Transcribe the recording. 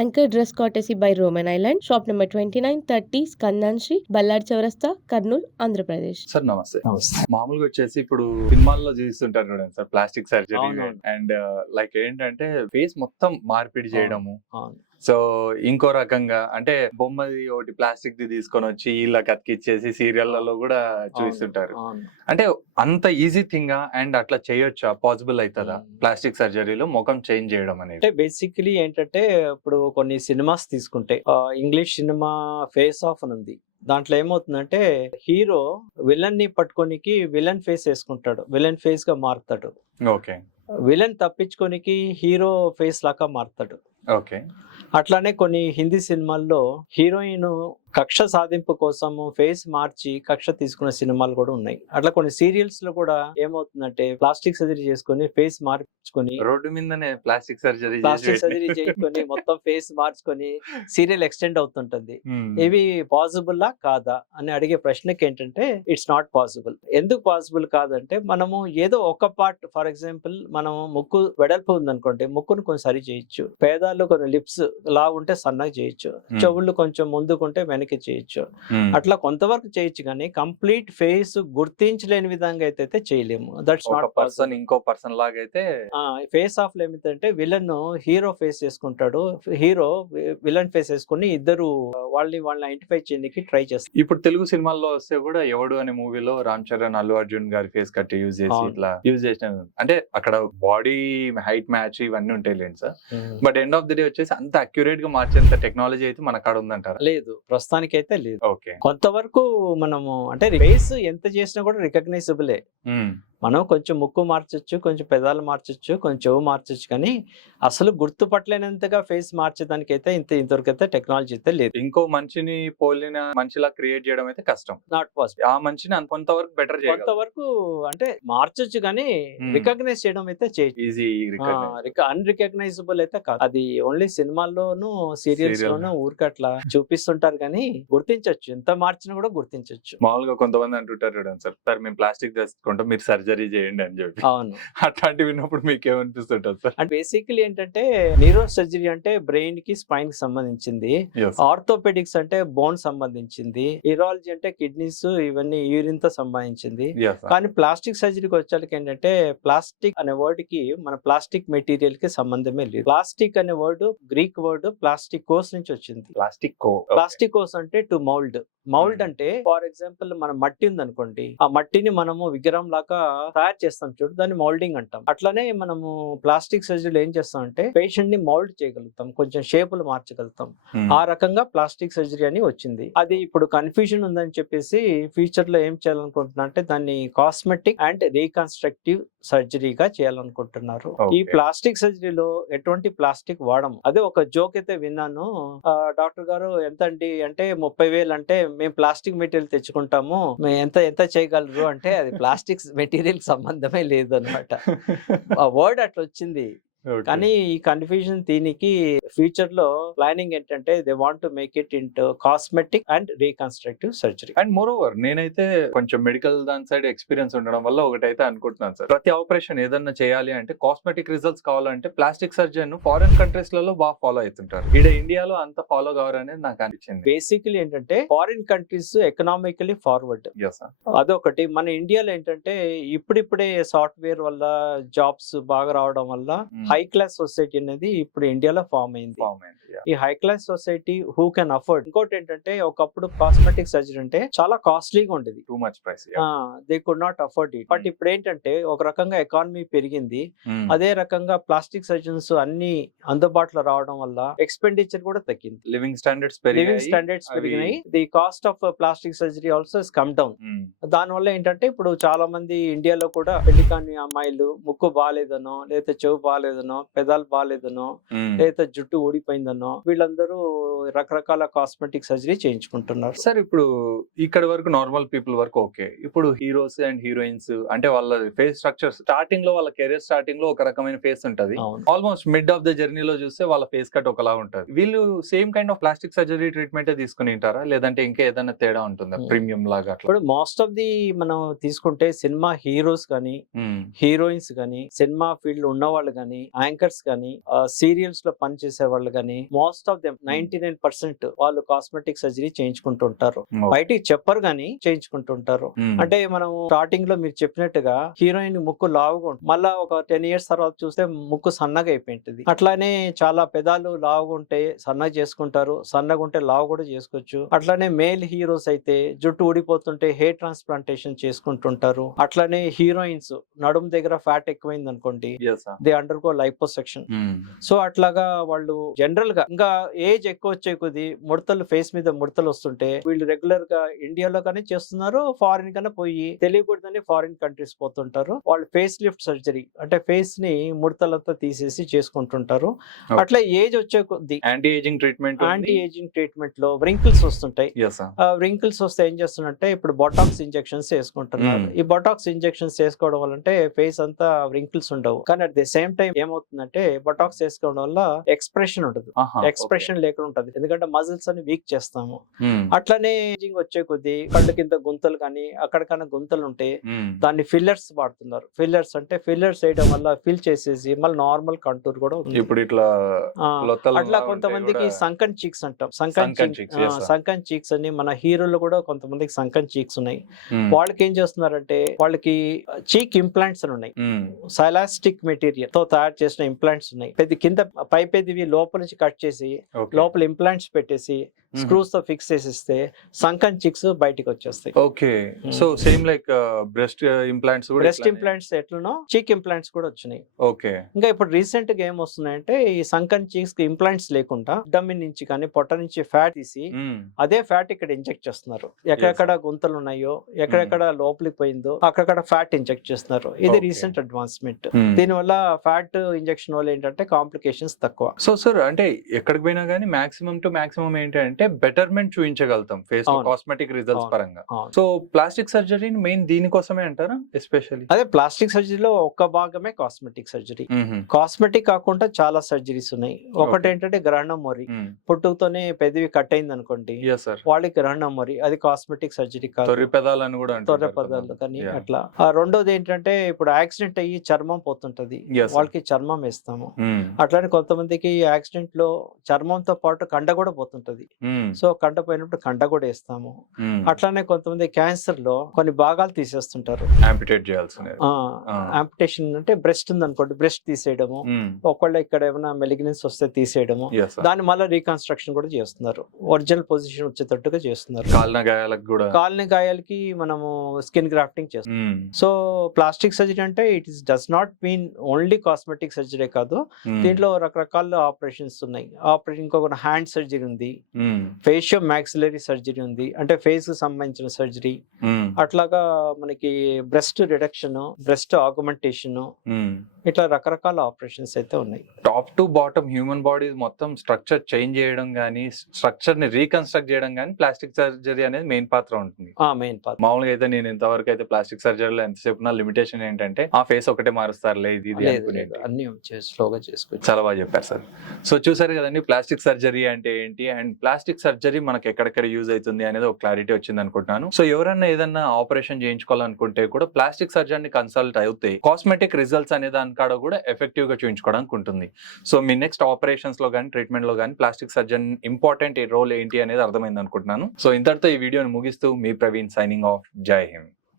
Anchor dress courtesy by Roman Island. Shop number 2930 Skandan Street, Ballard Chaurasta, Kurnool, Andhra Pradesh. Sir నమస్తే. నమస్తే. మామూలుగా వచ్చేసి ఇప్పుడు సినిమాల్లో చూస్తుంటారు చూడండి సార్, ప్లాస్టిక్ సర్జరీ అవునవును. అండ్ లైక్ ఏంటంటే ఫేస్ మొత్తం మార్పిడి చేయడము. అవును. సో ఇంకో రకంగా అంటే బొమ్మది ఒకటి ప్లాస్టిక్ ది తీసుకొని వచ్చి ఇలా కతికిచ్చేసి సీరియళ్లలో కూడా చూపిస్తుంటారు. అవును. అంటే అంత ఈజీ థింగ్ అండ్ అట్లా చేయొచ్చా? పాసిబుల్ అవుతుందా ప్లాస్టిక్ సర్జరీలో ముఖం చేంజ్ చేయడం అనేది? అంటే బేసికలీ ఏంటంటే ఇప్పుడు కొన్ని సినిమాస్ తీసుకుంటే ఇంగ్లీష్ సినిమా ఫేస్ ఆఫ్ అని ఉంది. దాంట్లో ఏమవుతుందంటే హీరో విలన్ ని పట్టుకోనికి విలన్ ఫేస్ వేసుకుంటాడు, విలన్ ఫేస్ గా మారుతాడు. ఓకే. విలన్ తప్పించుకోనికి హీరో ఫేస్ లాగా మారుతాడు. ఓకే. అట్లానే కొన్ని హిందీ సినిమాల్లో హీరోయిన్ కక్ష సాధింపు కోసము ఫేస్ మార్చి కక్ష తీసుకున్న సినిమాలు కూడా ఉన్నాయి. అట్లా కొన్ని సీరియల్స్ లో కూడా ఏమవుతుందంటే ప్లాస్టిక్ సర్జరీ చేసుకుని ఫేస్ మార్చుకొని రోడ్డు మీదనే ప్లాస్టిక్ సర్జరీ చేసుకొని మొత్తం ఫేస్ మార్చుకొని సీరియల్ ఎక్స్టెండ్ అవుతుంటుంది. ఇవి పాసిబుల్ లా కాదా అని అడిగే ప్రశ్నకి ఏంటంటే ఇట్స్ నాట్ పాసిబుల్. ఎందుకు పాసిబుల్ కాదంటే మనము ఏదో ఒక పార్ట్, ఫర్ ఎగ్జాంపుల్ మనం ముక్కు వెడల్పు ఉందనుకోండి, ముక్కును కొంచెం సరి చేయొచ్చు, పేదాలు కొన్ని లిప్స్ లా ఉంటే సన్నగా చేయొచ్చు, చెవుళ్ళు కొంచెం ముందుకుంటే వెనక్కి చేయొచ్చు. అట్లా కొంతవరకు చేయొచ్చు, కానీ కంప్లీట్ ఫేస్ గుర్తించలేని విధంగా అయితే చేయలేము. దట్స్ నాట్ పర్సన్ ఇంకో పర్సన్ లాగా అయితే ఫేస్ ఆఫ్ లో ఏమిటంటే విలన్ హీరో ఫేస్ చేసుకుంటాడు, హీరో విలన్ ఫేస్ వేసుకుని ఇద్దరు వాళ్ళని ఐడెంటిఫై చేయడానికి ట్రై చేస్తారు. ఇప్పుడు తెలుగు సినిమాల్లో వస్తే కూడా ఎవడు అనే మూవీలో రామ్ చరణ్ అల్లు అర్జున్ గారి ఫేస్ కట్ యూజ్ చేసి ఇట్లా యూజ్ చేసిన, అంటే అక్కడ బాడీ హైట్ మ్యాచ్ ఇవన్నీ ఉంటాయి లేండి sir. But end of the day వచ్చేసి అంత అక్యురేట్ గా మార్చేంత టెక్నాలజీ అయితే మన కాడ ఉందంటారా? లేదు, ప్రస్తుతానికి అయితే లేదు. ఓకే. కొంతవరకు మనము అంటే ఫేస్ ఎంత చేసినా కూడా రికగ్నైజబులే. మనం కొంచెం ముక్కు మార్చొచ్చు, కొంచెం పెదాలు మార్చొచ్చు, కొంచెం చెవు మార్చొచ్చు, కానీ అసలు గుర్తుపట్టలేనంతగా ఫేస్ మార్చేదానికి అయితే ఇంతవరకు అయితే టెక్నాలజీ అయితే లేదు. ఇంకో మనిషిని పోలిన మనిషిలా క్రియేట్ చేయడం అయితే కష్టం. Not possible. ఆ మనిషిని కొంతవరకు బెటర్ చేయగలం. కొంతవరకు అంటే మార్చొచ్చు, కానీ రికగ్నైజ్ చేయడం అయితే చేయొచ్చు. ఈజీ అన్రికగ్నైజబుల్ అయితే కాదు. అది ఓన్లీ సినిమాల్లోనూ సీరియల్స్ లోనూ ఊరికి అట్లా చూపిస్తుంటారు, కానీ గుర్తించొచ్చు. ఎంత మార్చినా కూడా గుర్తించొచ్చు. మామూలుగా కొంతమంది అంటుంటారు చూడండి సార్, మేము ప్లాస్టిక్ తీసుకుంటాం, మీరు సర్జరీ చేయండి అని చెప్పి. అవును. అట్లాంటివి విన్నప్పుడు మీకు ఏమనిపిస్తుంటుంది సార్? అంటే బేసికలీ ఏంటంటే న్యూరో సర్జరీ అంటే బ్రెయిన్ కి స్పైన్ కి సంబంధించింది, ఆర్థోపెడిక్స్ అంటే బోన్ సంబంధించింది, యూరాలజీ అంటే కిడ్నీస్ ఇవన్నీ యూరిన్ తో సంబంధించింది. కానీ ప్లాస్టిక్ సర్జరీకి వచ్చేకి ఏంటంటే ప్లాస్టిక్ అనే వర్డ్ కి మన ప్లాస్టిక్ మెటీరియల్ కి సంబంధమే లేదు. ప్లాస్టిక్ అనే వర్డ్ గ్రీక్ వర్డ్ ప్లాస్టిక్ కోస్ నుంచి వచ్చింది. ప్లాస్టిక్ కోస్ అంటే టు మౌల్డ్. మౌల్డ్ అంటే ఫర్ ఎగ్జాంపుల్ మన మట్టి ఉంది అనుకోండి, ఆ మట్టిని మనము విగ్రహం లాగా తయారు చేస్తాం చూడు, దాన్ని మౌల్డింగ్ అంటాం. అట్లానే మనము ప్లాస్టిక్ సర్జరీలో ఏం చేస్తాం అంటే పేషెంట్ ని మౌల్డ్ చేయగలుగుతాం, కొంచెం షేపులు మార్చగలుగుతాం. ఆ రకంగా ప్లాస్టిక్ సర్జరీ అని వచ్చింది. అది ఇప్పుడు కన్ఫ్యూజన్ ఉందని చెప్పేసి ఫ్యూచర్ లో ఏం చేయాలనుకుంటున్నా అంటే దాన్ని కాస్మెటిక్ అండ్ రీకన్స్ట్రక్టివ్ సర్జరీగా చేయాలనుకుంటున్నారు. ఈ ప్లాస్టిక్ సర్జరీలో ఎటువంటి ప్లాస్టిక్ వాడము. అదే ఒక జోక్ అయితే విన్నాను, డాక్టర్ గారు ఎంత అండి అంటే 30,000 అంటే మేము ప్లాస్టిక్ మెటీరియల్ తెచ్చుకుంటాము, ఎంత చేయగలరు అంటే అది ప్లాస్టిక్ మెటీరియల్ సంబంధమే లేదు అనమాట. ఆ వర్డ్ అట్లా వచ్చింది. కానీ ఈ కన్ఫ్యూజన్ దీనికి ఫ్యూచర్ లో ప్లానింగ్ ఏంటంటే they want to make it into cosmetic and reconstructive surgery. And more over నేనైతే కొంచెం మెడికల్ దాని సైడ్ ఎక్స్పీరియన్స్ ఉండడం వల్ల ఒకటైతే అనుకుంటున్నాను సార్, ప్రతి ఆపరేషన్ ఏదన్నా చేయాలి అంటే కాస్మెటిక్ రిజల్ట్స్ కావాలంటే ప్లాస్టిక్ సర్జన్ ఫారెన్ కంట్రీస్ లలో బాగా ఫాలో అవుతుంటారు, ఇక్కడ ఇండియాలో అంత ఫాలో కావాలనేది నాకు అనిపించింది. బేసికలీ ఏంటంటే ఫారిన్ కంట్రీస్ ఎకనామికలీ ఫార్వర్డ్, అదొకటి. మన ఇండియాలో ఏంటంటే ఇప్పుడిప్పుడే సాఫ్ట్వేర్ వల్ల జాబ్స్ బాగా రావడం వల్ల హై క్లాస్ సొసైటీ అనేది ఇప్పుడు ఇండియాలో ఫామ్ అయింది. ఈ high class society who can afford. ఇంకోటి ఏంటంటే ఒకప్పుడు కాస్మెటిక్ సర్జరీ అంటే చాలా కాస్ట్లీగా ఉండేది, too much price, they could not afford it. But ఇప్పుడు ఏంటంటే ఒక రకంగా ఎకానమీ పెరిగింది, అదే రకంగా ప్లాస్టిక్ సర్జన్స్ అన్ని అందుబాటులో రావడం వల్ల ఎక్స్పెండిచర్ కూడా తగ్గింది, లివింగ్ స్టాండర్డ్స్ పెరిగినాయి. The cost of plastic surgery also come down. దాని వల్ల ఏంటంటే ఇప్పుడు చాలా మంది ఇండియాలో కూడా పెళ్లి కాని అమ్మాయిలు ముక్కు బాగాలేదనో, లేదా చెవు బాగాలేదనో, పెదాలు బాగాలేదనో, లేదా జుట్టు ఊడిపోయిందనో, వీళ్ళందరూ రకరకాల కాస్మెటిక్ సర్జరీ చేయించుకుంటున్నారు. సార్ ఇప్పుడు ఇక్కడ వరకు నార్మల్ పీపుల్ వరకు ఓకే. ఇప్పుడు హీరోస్ అండ్ హీరోయిన్స్ అంటే వాళ్ళ ఫేస్ స్ట్రక్చర్ స్టార్టింగ్ లో వాళ్ళ కెరీర్ స్టార్టింగ్ లో ఒక రకమైన ఫేస్ ఉంటది. అవును. ఆల్మోస్ట్ మిడ్ ఆఫ్ ద జర్నీలో చూస్తే వాళ్ళ ఫేస్ కట్ ఒకలా ఉంటది. వీళ్ళు same kind of plastic surgery treatment తీసుకుని ఉంటారా, లేదంటే ఇంకా ఏదైనా తేడా ఉంటుందా ప్రీమియం లాగా అట్లా? ఇప్పుడు మోస్ట్ ఆఫ్ ది మనం తీసుకుంటే సినిమా హీరోస్ కానీ హీరోయిన్స్ కానీ సినిమా ఫీల్డ్ ఉన్న వాళ్ళు కానీ యాంకర్స్ కానీ సీరియల్స్ లో పనిచేసే వాళ్ళు కానీ మోస్ట్ ఆఫ్ దెమ్ 99% వాళ్ళు కాస్మెటిక్ సర్జరీ చేయించుకుంటుంటారు. బయటికి చెప్పరు కానీ చేయించుకుంటుంటారు. అంటే మనం స్టార్టింగ్ లో మీరు చెప్పినట్టుగా హీరోయిన్ ముక్కు లావుగా ఉంటుంది, మళ్ళా ఒక 10 years తర్వాత చూస్తే ముక్కు సన్నగా అయిపోయింది. అట్లానే చాలా పెదాలు లావుగా ఉంటే సన్నగా చేసుకుంటారు, సన్నగా ఉంటే లావు కూడా చేసుకోవచ్చు. అట్లానే మేల్ హీరోస్ అయితే జుట్టు ఊడిపోతుంటే హెయిర్ ట్రాన్స్ప్లాంటేషన్ చేసుకుంటుంటారు. అట్లానే హీరోయిన్స్ నడుము దగ్గర ఫ్యాట్ ఎక్కువైంది అనుకోండి, దే అండర్గో లైపోసెక్షన్. సో అట్లాగా వాళ్ళు జనరల్ గా ఇంకా ఏజ్ ఎక్కువ వచ్చే కొద్ది ముడతలు ఫేస్ మీద ముడతలు వస్తుంటే వీళ్ళు రెగ్యులర్ గా ఇండియాలో కానీ చేస్తున్నారు, ఫారిన్ కన్నా పోయి తెలియకూడదని ఫారిన్ కంట్రీస్ పోతుంటారు. వాళ్ళు ఫేస్ లిఫ్ట్ సర్జరీ అంటే ఫేస్ ని ముడతలంతా తీసేసి చేసుకుంటుంటారు. అట్లా ఏజ్ వచ్చే కొద్ది యాంటీ ఏజింగ్ ట్రీట్మెంట్ లో వ్రింకిల్స్ వస్తుంటాయి. వ్రింకిల్స్ వస్తే ఏం చేస్తున్నట్టే ఇప్పుడు బొటాక్స్ ఇంజెక్షన్స్ వేసుకుంటున్నారు. ఈ బొటాక్స్ ఇంజెక్షన్స్ వేసుకోవడం వల్ల అంటే ఫేస్ అంతా వ్రింకిల్స్ ఉండవు, కానీ అట్ ది సేమ్ టైం ఏమవుతుందంటే బొటాక్స్ వేసుకోవడం వల్ల ఎక్స్ప్రెషన్ ఉండదు, ఎక్స్ప్రెషన్ లేకుండా ఉంటది, ఎందుకంటే మజిల్స్ అని వీక్ చేస్తాము. అట్లనే ఏజింగ్ వచ్చే కొద్ది కళ్ళు కింద గుంతలు కానీ అక్కడికన్నా గుంతలు ఉంటే దాన్ని ఫిల్లర్స్ వాడుతున్నారు. ఫిల్లర్స్ అంటే ఫిల్లర్స్ వేయడం వల్ల ఫిల్ చేసేసి మళ్ళీ నార్మల్ కంటూర్ కూడా ఉంది. ఇప్పుడు ఇట్లా అట్లా కొంతమందికి సంకన్ చీక్స్ అంటాం, సంకన్ చీక్స్ అని మన హీరోలు కూడా కొంతమందికి సంకన్ చీక్స్ ఉన్నాయి. వాళ్ళకి ఏం చేస్తున్నారంటే వాళ్ళకి చీక్ ఇంప్లాంట్స్ అని ఉన్నాయి, సైలాస్టిక్ మెటీరియల్ తో తయారు చేసిన ఇంప్లాంట్స్ ఉన్నాయి. కింద పై పెద్దవి లోపల నుంచి కట్ చేసి లోపల ఇంప్లాంట్స్ పెట్టేసి స్క్రూస్ తో ఫిక్స్ చేసిస్తే సంకన్ చిక్స్ బయటికి వచ్చేస్తాయి. Okay, so same like breast implants కూడా, బ్రెస్ట్ ఇంప్లాంట్స్ ఎట్లనో చీక్ ఇంప్లాంట్స్ కూడా వచ్చినాయి. ఓకే, ఇంకా ఇప్పుడు రీసెంట్ గా ఏం వస్తున్నాయంటే ఈ సంకన్ చీక్స్ కి ఇంప్లాంట్స్ లేకుండా డమ్మి నుంచి కానీ పొట్ట నుంచి ఫ్యాట్ తీసి అదే ఫ్యాట్ ఇక్కడ ఇంజెక్ట్ చేస్తున్నారు. ఎక్కడెక్కడ గుంతలు ఉన్నాయో ఎక్కడెక్కడ లోపలికి పోయిందో అక్కడక్కడ ఫ్యాట్ ఇంజెక్ట్ చేస్తున్నారు. ఇది రీసెంట్ అడ్వాన్స్మెంట్. దీనివల్ల ఫ్యాట్ ఇంజెక్షన్ వల్ల ఏంటంటే కాంప్లికేషన్స్ తక్కువ. సో సార్ అంటే ఎక్కడికి పోయినా కానీ మాక్సిమం టు మాక్సిమం ఏంటంటే బెటర్మెంట్ చూపించగలుగుతాం ఫేస్ లో కాస్మెటిక్ రిజల్ట్స్ పరంగా. సో ప్లాస్టిక్ సర్జరీ మెయిన్ దీనికోసమే అంటారా? ఎస్పెషల్లీ అదే ప్లాస్టిక్ సర్జరీలో ఒక్క భాగమే కాస్మెటిక్ సర్జరీ. కాస్మెటిక్ కాకుండా చాలా సర్జరీస్ ఉన్నాయి. ఒకటి ఏంటంటే గ్రహణం మొరి, పుట్టుకతోనే పెదవి కట్ అయింది అనుకోండి, వాళ్ళకి గ్రహణం మొరి, అది కాస్మెటిక్ సర్జరీ కాదు, తొర్రి పెదాలని కూడా తొర్రె పెదాలు కానీ అట్లా. రెండోది ఏంటంటే ఇప్పుడు యాక్సిడెంట్ అయ్యి చర్మం పోతుంటది, వాళ్ళకి చర్మం వేస్తాము. అట్లానే కొంతమందికి యాక్సిడెంట్ లో చర్మంతో పాటు కండ కూడా పోతుంటది, సో కండ పోయినప్పుడు కండ కూడా వేస్తాము. అట్లానే కొంతమంది క్యాన్సర్ లో కొన్ని భాగాలు తీసేస్తుంటారు, ఆంపిటేషన్ అంటే బ్రెస్ట్ ఉంది అనుకోండి, బ్రెస్ట్ తీసేయడము, ఒకళ్ళ ఇక్కడ ఏమైనా మెలిగ్నెన్స్ వస్తే తీసేయడము, దాన్ని మళ్ళీ రీకన్స్ట్రక్షన్ కూడా చేస్తున్నారు, ఒరిజినల్ పొజిషన్ వచ్చేటట్టుగా చేస్తున్నారు. కాలిన గాయాలకి మనము స్కిన్ గ్రాఫ్టింగ్ చేస్తాం. సో ప్లాస్టిక్ సర్జరీ అంటే it is does not mean only cosmetic surgery కాదు, దీంట్లో రకరకాల ఆపరేషన్స్ ఉన్నాయి. ఆపరేషన్ ఇంకొక హ్యాండ్ సర్జరీ ఉంది, ఫేషియో మాక్సిలరీ సర్జరీ ఉంది, అంటే ఫేస్ కి సంబంధించిన సర్జరీ. అట్లాగా మనకి బ్రెస్ట్ రిడక్షన్, బ్రెస్ట్ ఆగ్మెంటేషన్, ఇట్లా రకరకాల ఆపరేషన్స్ అయితే ఉన్నాయి. Top to bottom human body మొత్తం స్ట్రక్చర్ చేంజ్ చేయడం గానీ స్ట్రక్చర్ ని రీకన్స్ట్రక్ట్ చేయడం గానీ ప్లాస్టిక్ సర్జరీ అనేది మెయిన్ పాత్ర ఉంటుంది. మెయిన్ పాత్ర. మామూలుగా అయితే నేను ఇంతవరకు అయితే ప్లాస్టిక్ సర్జరీలో ఎంతసేపు నా లిమిటేషన్ ఏంటంటే ఆ ఫేస్ ఒకటే మారుస్తారులే, ఇది అన్ని స్లోగా చేసుకోవచ్చు. చాలా బాగా చెప్పారు సార్. సో చూసారు కదండి ప్లాస్టిక్ సర్జరీ అంటే ఏంటి అండ్ ప్లాస్టిక్ సర్జరీ మనకి ఎక్కడెక్కడ యూజ్ అవుతుంది అనేది ఒక క్లారిటీ వచ్చింది అనుకుంటున్నాను. సో ఎవరన్నా ఏదన్నా ఆపరేషన్ చేయించుకోవాలనుకుంటే కూడా ప్లాస్టిక్ సర్జన్ ని కన్సల్ట్ అవుతే కాస్మెటిక్ రిజల్ట్స్ అనే దానికాడ కూడా ఎఫెక్టివ్ గా చూపించుకోవడానికి ఉంటుంది. సో మీ నెక్స్ట్ ఆపరేషన్స్ లో కానీ ట్రీట్మెంట్ లో కానీ ప్లాస్టిక్ సర్జన్ ఇంపార్టెంట్ రోల్ ఏంటి అనేది అర్థమైంది అనుకుంటున్నాను. సో ఇంతటితో ఈ వీడియోని ముగిస్తూ మీ ప్రవీణ్ సైనింగ్ ఆఫ్. జై హింద్.